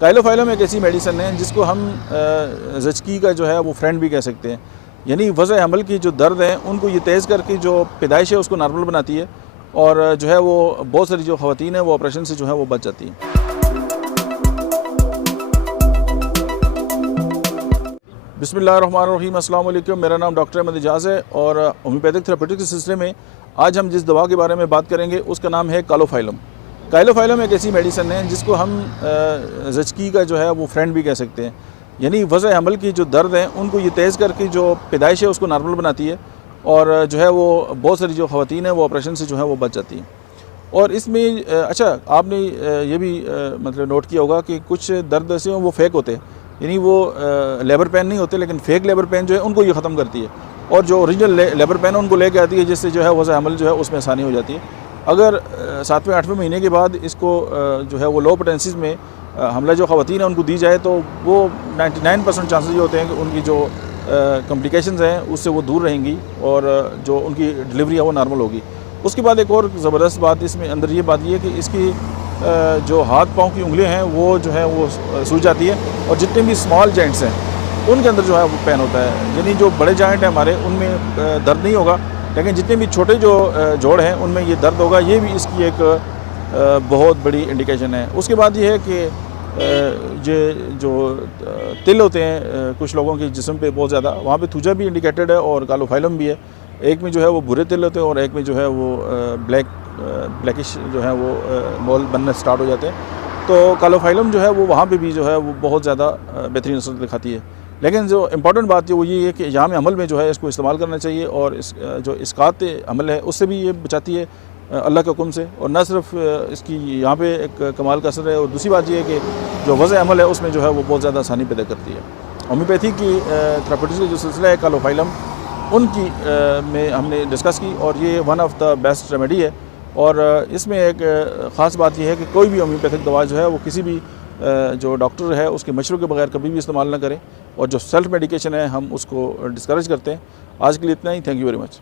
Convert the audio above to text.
काइलोफाइलम एक ऐसी मेडिसिन है जिसको हम ज़चकी का जो है वो फ्रेंड भी कह सकते हैं। यानी वज़े हमल की जो दर्द है उनको ये तेज़ करके जो पैदाइश है उसको नॉर्मल बनाती है और जो है वो बहुत सारी जो ख़वातीन है वो ऑपरेशन से जो है वो बच जाती हैं। बिस्मिल्लाहिर्रहमानिर्रहीम, अस्सलाम वालेकुम। मेरा नाम डॉक्टर अहमद एजाज़ है और होम्योपैथिक थेरेपेटिक के सिलसिले में आज हम जिस दवा के बारे में बात करेंगे उसका नाम है कालोफाइलम। कालोफाइलम एक ऐसी मेडिसिन है जिसको हम ज़चकी का जो है वो फ्रेंड भी कह सकते हैं। यानी वज़े हमल की जो दर्द है उनको ये तेज़ करके जो पैदाइश है उसको नॉर्मल बनाती है और जो है वो बहुत सारी जो ख़वातीन है वो ऑपरेशन से जो है वो बच जाती हैं। और इसमें अच्छा आपने ये भी मतलब नोट किया होगा कि कुछ दर्द ऐसे वो फेक होते हैं, यानी वो लेबर पेन नहीं होते, लेकिन फेक लेबर पेन जो है उनको ये ख़त्म करती है और जो ओरिजिनल लेबर पेन है उनको लेके आती है, जिससे जो है वज़े हमल जो है उसमें आसानी हो जाती है। अगर 7वें 8वें महीने के बाद इसको जो है वो लो पोटेंसीज में हमला जो ख़वातीन है उनको दी जाए तो वो 99% चांसेस ये होते हैं कि उनकी जो कॉम्प्लिकेशंस हैं उससे वो दूर रहेंगी और जो उनकी डिलीवरी है वो नॉर्मल होगी। उसके बाद एक और ज़बरदस्त बात इसमें अंदर ये बात ये है कि इसकी जो हाथ पाँव की उंगलियां हैं वो जो है वो सूज जाती है और जितने भी स्मॉल जॉइंट्स हैं उनके अंदर जो है वो पेन होता है। यानी जो बड़े जॉइंट हैं हमारे उनमें दर्द नहीं होगा, लेकिन जितने भी छोटे जो जोड़ हैं उनमें ये दर्द होगा। ये भी इसकी एक बहुत बड़ी इंडिकेशन है। उसके बाद ये है कि ये जो तिल होते हैं कुछ लोगों के जिस्म पे बहुत ज़्यादा, वहाँ पे थूजा भी इंडिकेटेड है और कालोफाइलम भी है। एक में जो है वो भूरे तिल होते हैं और एक में जो है वो ब्लैकिश जो है वो मोल बनना स्टार्ट हो जाते हैं। तो कालोफाइलम जो है वो वहाँ पे भी जो है वो बहुत ज़्यादा बेहतरीन असर दिखाती है। लेकिन जो इम्पॉर्टेंट बात है वो ये है कि जाम अमल में जो है इसको इस्तेमाल करना चाहिए और इस जो इस्कात अमल है उससे भी ये बचाती है अल्लाह के हुक्म से। और न सिर्फ इसकी यहाँ पे एक कमाल का असर है, और दूसरी बात ये है कि जो वज़े अमल है उसमें जो है वो बहुत ज़्यादा आसानी पैदा करती है। होम्योपैथी की थेरेपेटिक्स का जो सिलसिला है कालोफाइलम उनकी में हमने डिस्कस की और ये one of the best remedy है। और इसमें एक ख़ास बात यह है कि कोई भी होम्योपैथिक दवा जो है वो किसी भी जो डॉक्टर है उसके मशवरे के बगैर कभी भी इस्तेमाल ना करें और जो सेल्फ मेडिकेशन है हम उसको डिस्करेज करते हैं। आज के लिए इतना ही। Thank you very much.